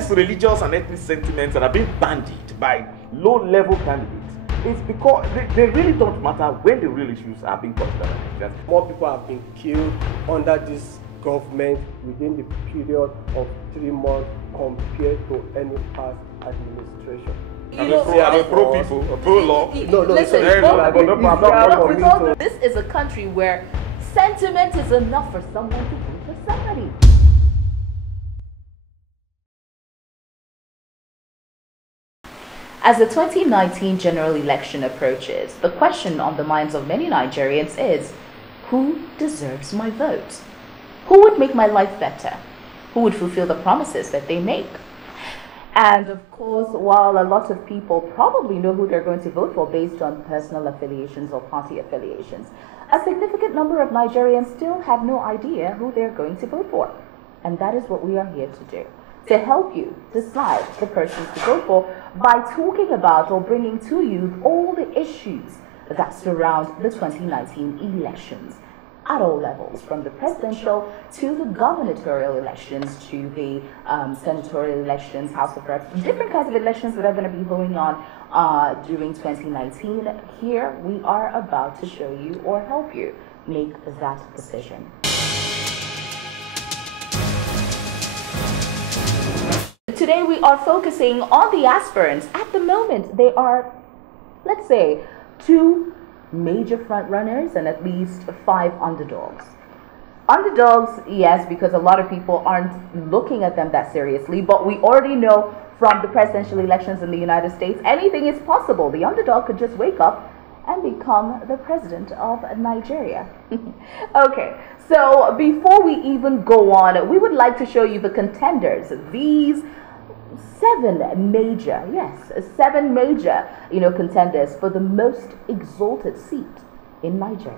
these religious and ethnic sentiments that are being bandied by low-level candidates is because they really don't matter when the real issues are being considered. More people have been killed under this government within the period of 3 months compared to any past administration. I'm a pro people, a pro law. Listen, this is a country where sentiment is enough for someone to vote for somebody. As the 2019 general election approaches, the question on the minds of many Nigerians is, who deserves my vote? Who would make my life better? Who would fulfill the promises that they make? And of course, while a lot of people probably know who they're going to vote for based on personal affiliations or party affiliations, a significant number of Nigerians still have no idea who they're going to vote for. And that is what we are here to do, to help you decide the persons to vote for by talking about or bringing to you all the issues that surround the 2019 elections at all levels, from the presidential to the gubernatorial elections to the senatorial elections, House of Reps, different kinds of elections that are going to be going on during 2019. Here we are about to show you or help you make that decision. Today we are focusing on the aspirants. At the moment, they are, let's say, 2 major front runners and at least 5 underdogs. Underdogs, yes, because a lot of people aren't looking at them that seriously, but we already know from the presidential elections in the United States, anything is possible. The underdog could just wake up and become the president of Nigeria. Okay, so before we even go on, we would like to show you the contenders. These 7 major, contenders for the most exalted seat in Nigeria.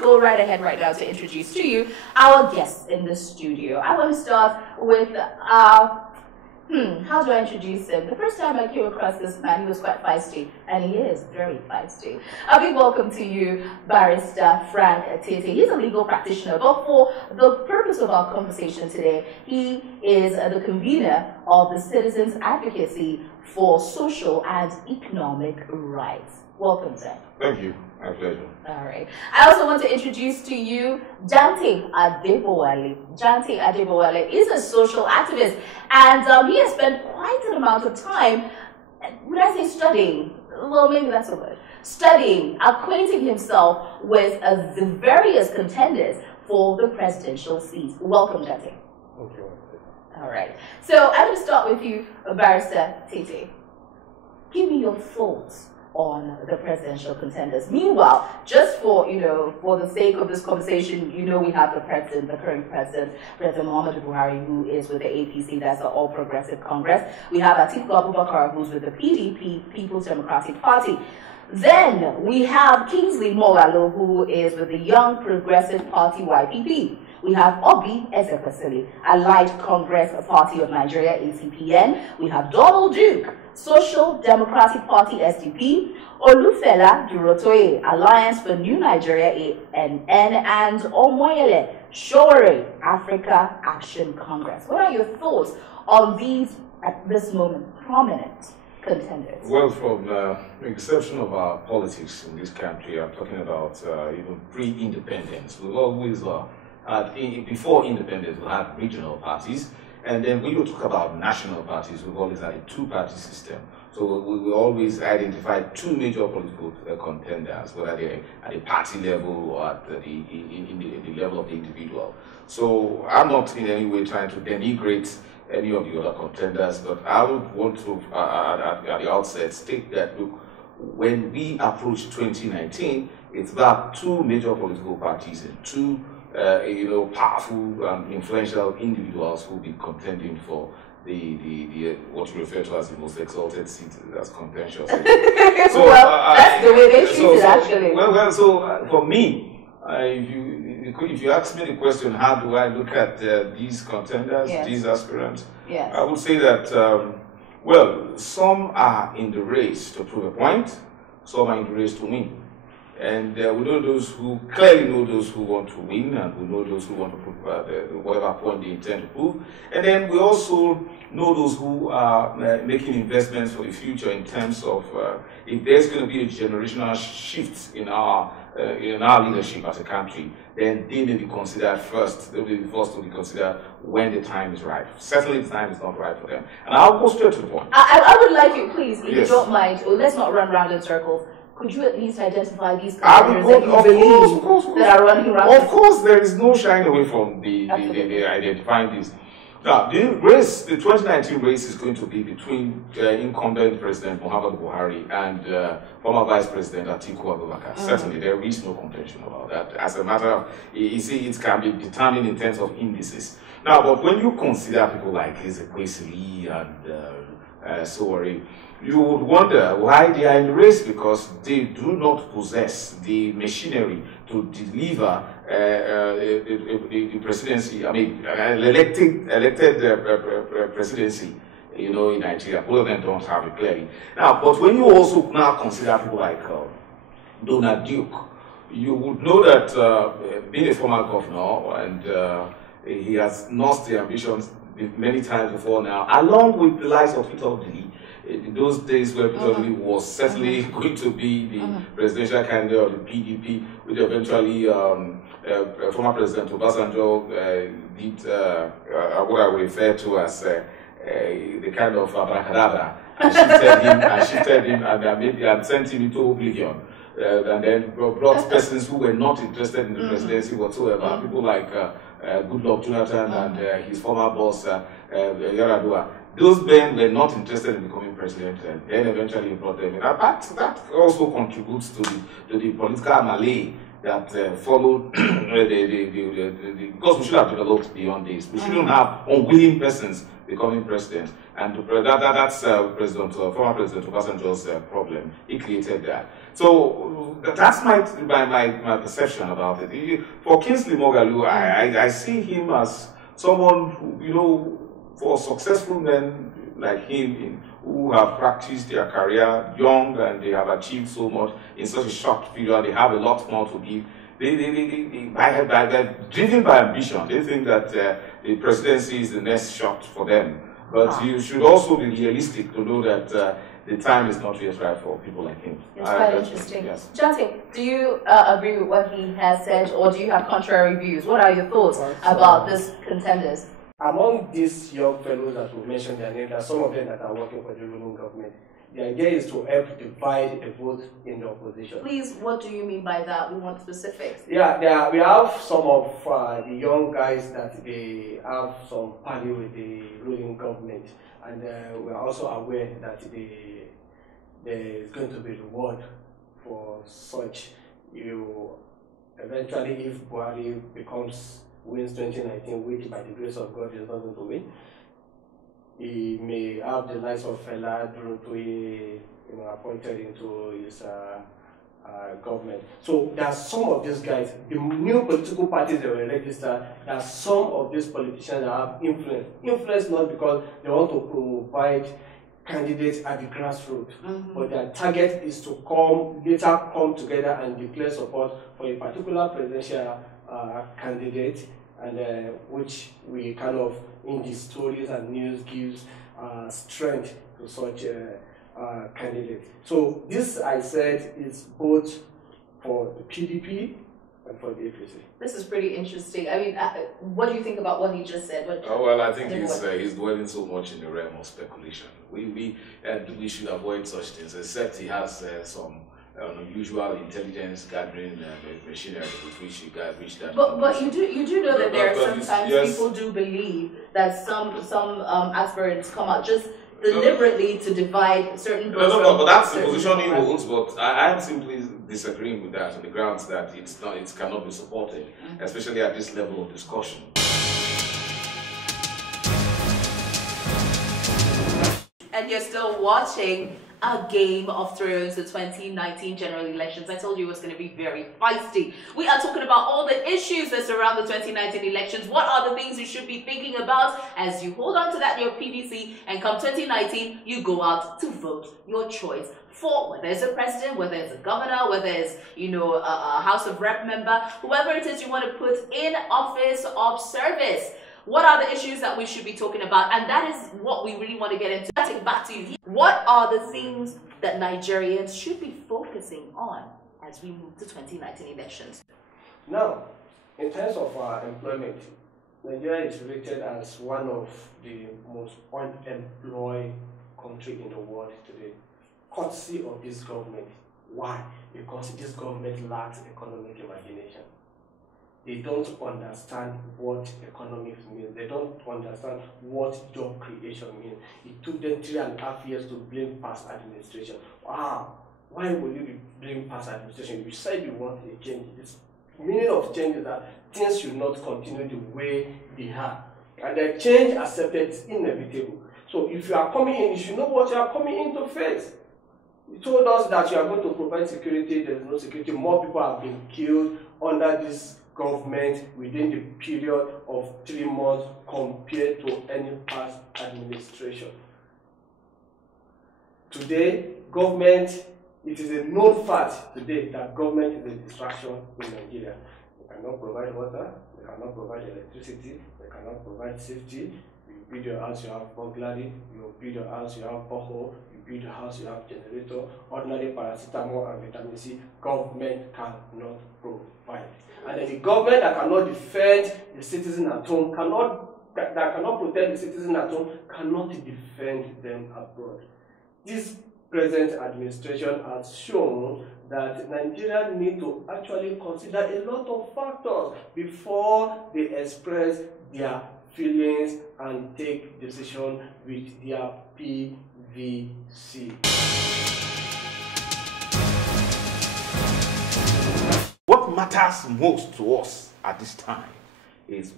Go right ahead right now to introduce to you our guests in the studio. I want to start with how do I introduce him? The first time I came across this man, he was quite feisty, and he is very feisty. A big welcome to you, Barrister Frank Tete. He's a legal practitioner, but for the purpose of our conversation today, he is the convener of the Citizens Advocacy for Social and Economic Rights. Welcome, sir. Thank you. My pleasure. All right. I also want to introduce to you Jante Adebowale. Jante Adebowale is a social activist, and he has spent quite an amount of time, would I say studying? Well, maybe that's a word. Studying, acquainting himself with the various contenders for the presidential seat. Welcome, Jante. Thank you. All right. So I'm going to start with you, Barrister Tete. Give me your thoughts on the presidential contenders. Meanwhile, just for for the sake of this conversation, we have the president, the current president, President Muhammadu Buhari, who is with the APC, that's the All Progressive Congress. We have Atiku Abubakar, who's with the PDP, People's Democratic Party. Then we have Kingsley Moghalu, who is with the Young Progressive Party, YPP. We have Obi Ezekwesili, Allied Congress Party of Nigeria, ACPN. We have Donald Duke, Social Democratic Party, SDP. Olufela Durotoye, Alliance for New Nigeria, ANN. And Omoyele Shore Africa Action Congress. What are your thoughts on these, at this moment, prominent contenders? Well, from the exception of our politics in this country, I'm talking about even pre-independence. We've always before independence, we had regional parties, and then when you talk about national parties, we've always had a two-party system. So we always identify two major political contenders, whether they're at the party level or at the level of the individual. So I'm not in any way trying to denigrate any of the other contenders, but I would want to, at the outset, state that, look, when we approach 2019, it's about two major political parties and two powerful and influential individuals who will be contending for the what you refer to as the most exalted seat, that's contentious. So that's the way they treat it, actually. So for me, if you ask me the question, how do I look at these contenders, yes, these aspirants? Yes. I would say that, well, some are in the race to prove a point, some are in the race to win. And we know those who clearly know those who want to win, and we know those who want to prove whatever point they intend to prove. And then we also know those who are making investments for the future in terms of if there's going to be a generational shift in our leadership as a country, then they may be considered first. They'll be the first to be considered when the time is right. Certainly, the time is not right for them. And I'll go straight to the point. I would like you, please, if Yes. you don't mind, let's not run round in circles. Could you at least identify these I contenders will that go, you believe of course. that are running around? Of course, there is no shying away from the identifying this. Now, the 2019 race is going to be between incumbent President Muhammadu Buhari and former Vice President Atiku Abubakar. Certainly, there is no contention about that. As a matter of, you see, it can be determined in terms of indices. Now, but when you consider people like Ezekwesili and Sowore, you would wonder why they are in the race, because they do not possess the machinery to deliver the presidency, elected presidency, in Nigeria. All of them don't have it clearly. Now, but when you also now consider people like Donald Duke, you would know that being a former governor, and he has lost the ambitions many times before now, along with the likes of Peter Obi. In those days where Peter Obi was certainly going to be the presidential candidate of the PDP, which eventually former President Obasanjo did what I would refer to as the kind of abracadabra, and shifted him and sent him into oblivion. And then brought persons who were not interested in the presidency whatsoever, people like Goodluck Jonathan and his former boss, Yaradua. Those men were not interested in becoming president, and then eventually he brought them in. That also contributes to the political melee that followed because we should have developed beyond this. We shouldn't have unwilling persons becoming president, and that's former President Obasanjo's problem. He created that. So that's my perception about it. For Kingsley Moghalu, I see him as someone who, for successful men like him who have practiced their career young and they have achieved so much in such a short period, they have a lot more to give. They're driven by ambition. They think that the presidency is the next shot for them. But you should also be realistic to know that the time is not yet right for people like him. It's quite interesting. Yes. Jante, do you agree with what he has said, or do you have contrary views? What are your thoughts about these contenders? Among these young fellows that we mentioned their names, there are some of them that are working for the ruling government. The idea is to help divide a vote in the opposition. Please, what do you mean by that? We want specifics. Yeah, we have some of the young guys that they have some party with the ruling government, and we are also aware that there is going to be reward for such. Eventually, if Buhari wins 2019, which by the grace of God is not going to win, he may have the likes of Fela Durotoye, appointed into his government. So there are some of these guys, the new political parties that were registered, there are some of these politicians that have influence. Influence not because they want to provide candidates at the grassroots, but their target is to later come together and declare support for a particular presidential candidate and which we kind of, in the stories and news, gives strength to such candidates. So this, I said, is both for the PDP and for the APC. This is pretty interesting. I mean, what do you think about what he just said? Well, I think he's dwelling so much in the realm of speculation. We should avoid such things, except he has some unusual intelligence gathering machinery with which he got reached that. But you do know that there are sometimes people do believe that some aspirants come out just deliberately to divide certain groups. No, but that's the position he holds. But I am simply disagreeing with that on the grounds that it cannot be supported, especially at this level of discussion. And you're still watching a Game of Thrones, the 2019 general elections. I told you it was going to be very feisty. We are talking about all the issues that surround the 2019 elections. What are the things you should be thinking about as you hold on to that your PVC, and come 2019, you go out to vote your choice for whether it's a president, whether it's a governor, whether it's, you know, a House of Rep member, whoever it is you want to put in office of service. What are the issues that we should be talking about? And that is what we really want to get into. I'll take it back to you. What are the things that Nigerians should be focusing on as we move to 2019 elections? Now, in terms of employment, Nigeria is rated as one of the most unemployed countries in the world today, courtesy of this government. Why? Because this government lacks economic imagination. They don't understand what economics means. They don't understand what job creation means. It took them 3.5 years to blame past administration. Wow, why will you blame past administration? You said you want a change. The meaning of change is that things should not continue the way they are. And the change accepted is inevitable. So if you are coming in, you should know what you are coming in to face. You told us that you are going to provide security. There is no security. More people have been killed under this government within the period of 3 months compared to any past administration. Today, government, it is a known fact today that government is a distraction in Nigeria. They cannot provide water, they cannot provide electricity, they cannot provide safety. You build your house, you have burglary. You build your house, you have borehole. You build your house, you have generator. Ordinary paracetamol and vitamin C, government cannot provide. And then the government that cannot defend the citizen at home, that cannot protect the citizen at home, cannot defend them abroad. This present administration has shown that Nigerians need to actually consider a lot of factors before they express their feelings and take decisions with their PVC. What matters most to us at this time is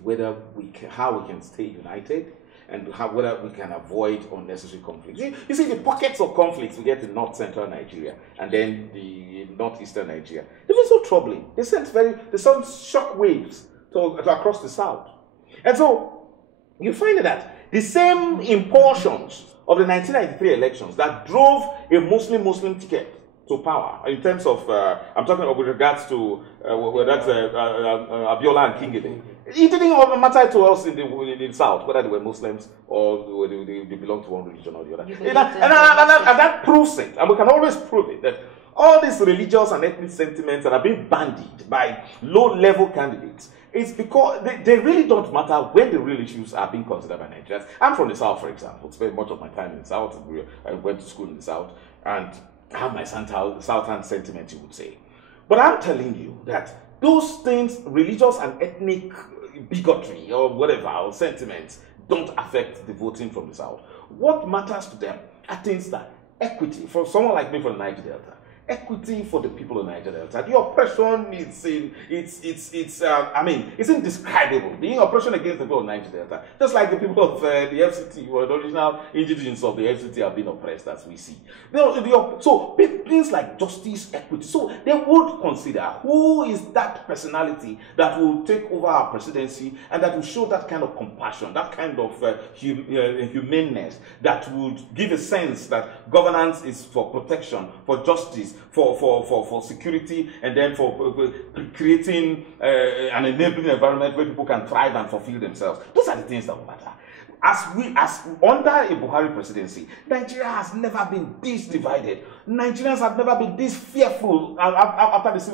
how we can stay united, and whether we can avoid unnecessary conflicts. You see, the pockets of conflicts we get in north-central Nigeria and then the northeastern Nigeria, they've been so troubling. They sent shock waves to across the south. And so you find that the same impulsions of the 1993 elections that drove a Muslim ticket to power, in terms of, I'm talking about with regards to Abiola and Kingsley. It didn't matter to us in the South, whether they were Muslims or they belonged to one religion or the other. And that proves it, and we can always prove it, that all these religious and ethnic sentiments that are being bandied by low-level candidates, it's because they really don't matter when the real issues are being considered by Nigerians. I'm from the South, for example. Spent much of my time in the South. I went to school in the South, and I have my Southern sentiment, you would say. But I'm telling you that those things, religious and ethnic bigotry or whatever, or sentiments, don't affect the voting from the South. What matters to them are things that equity, for someone like me from the Niger Delta, equity for the people of Niger Delta. The oppression it's indescribable. The oppression against the people of Niger Delta, just like the people of the FCT, or the original indigenous of the FCT, have been oppressed, as we see. So things like justice, equity. So they would consider who is that personality that will take over our presidency and that will show that kind of compassion, that kind of humaneness, that would give a sense that governance is for protection, for justice, for security, and then for creating an enabling environment where people can thrive and fulfill themselves. Those are the things that matter. As under a Buhari presidency, Nigeria has never been this divided. Nigerians have never been this fearful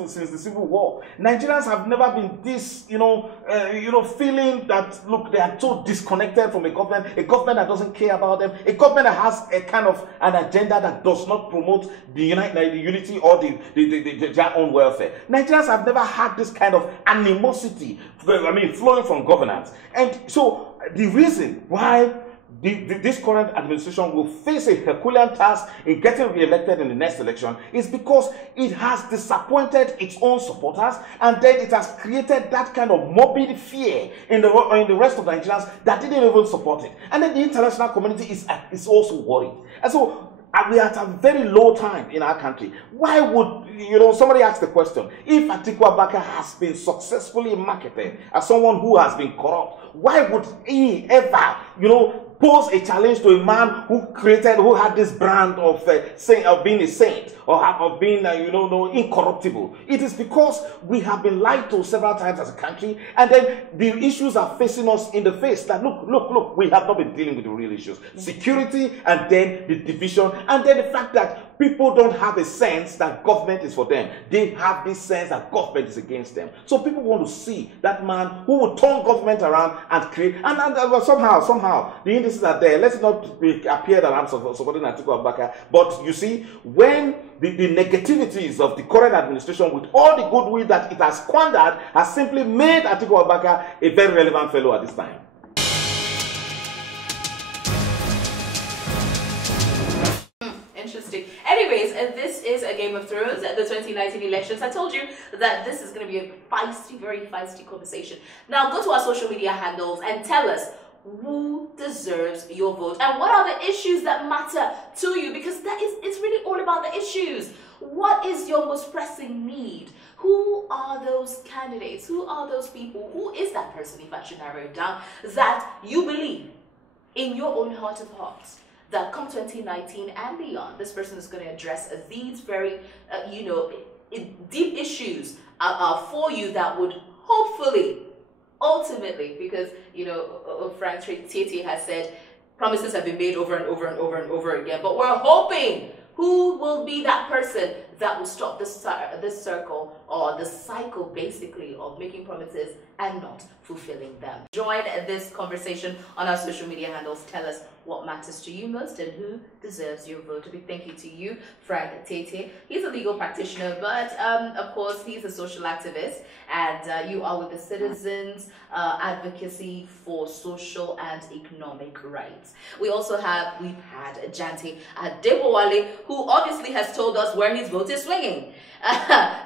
since the Civil War. Nigerians have never been this, feeling that, look, they are so disconnected from a government that doesn't care about them, a government that has a kind of an agenda that does not promote the unity or their own welfare. Nigerians have never had this kind of animosity, flowing from governance. And so the reason why this current administration will face a Herculean task in getting re-elected in the next election is because it has disappointed its own supporters, and then it has created that kind of morbid fear in the rest of Nigerians that didn't even support it. And then the international community is also worried. And so we are at a very low time in our country. Why would, somebody asked the question, if Atiku Abubakar has been successfully marketed as someone who has been corrupt, why would he ever, pose a challenge to a man who had this brand of being a saint, or of being, incorruptible? It is because we have been lied to several times as a country, and then the issues are facing us in the face. That look, we have not been dealing with the real issues. Security, and then the division, and then the fact that people don't have a sense that government is for them. They have this sense that government is against them. So people want to see that man who will turn government around and create, and somehow, the indices are there. Let's not appear that I'm supporting Atiku Abubakar, but you see, when the negativities of the current administration, with all the goodwill that it has squandered, has simply made Atiku Abubakar a very relevant fellow at this time. Interesting. Anyways, this is a Game of Thrones, the 2019 elections. I told you that this is going to be a feisty, very feisty conversation. Now go to our social media handles and tell us who deserves your vote and what are the issues that matter to you, because it's really all about the issues. What is your most pressing need? Who are those candidates? Who are those people? Who is that person, if I should narrow it down, that you believe in your own heart of hearts that come 2019 and beyond, this person is going to address these very, deep issues for you that would hopefully, ultimately, because, Frank Tete has said promises have been made over and over and over and over again, but we're hoping who will be that person that will stop this circle, or the cycle basically, of making promises and not fulfilling them. Join this conversation on our social media handles. Tell us what matters to you most and who deserves your vote. A big thank you to you, Frank Tete. He's a legal practitioner, but of course he's a social activist, and you are with the Citizens Advocacy for Social and Economic Rights. We've had Janti Adebowale, who obviously has told us where his vote is swinging.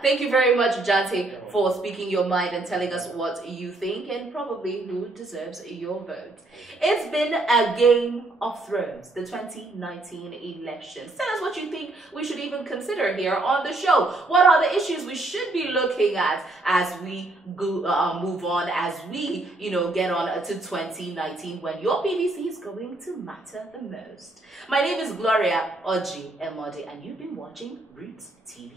Thank you very much, Janti, for speaking your mind and telling us what you think and probably who deserves your vote. It's been a Game of Thrones, the 2019 elections. Tell us what you think we should even consider here on the show. What are the issues we should be looking at as we move on, as we, get on to 2019, when your BBC is going to matter the most. My name is Gloria Oji Emodi, and you've been watching Roots TV.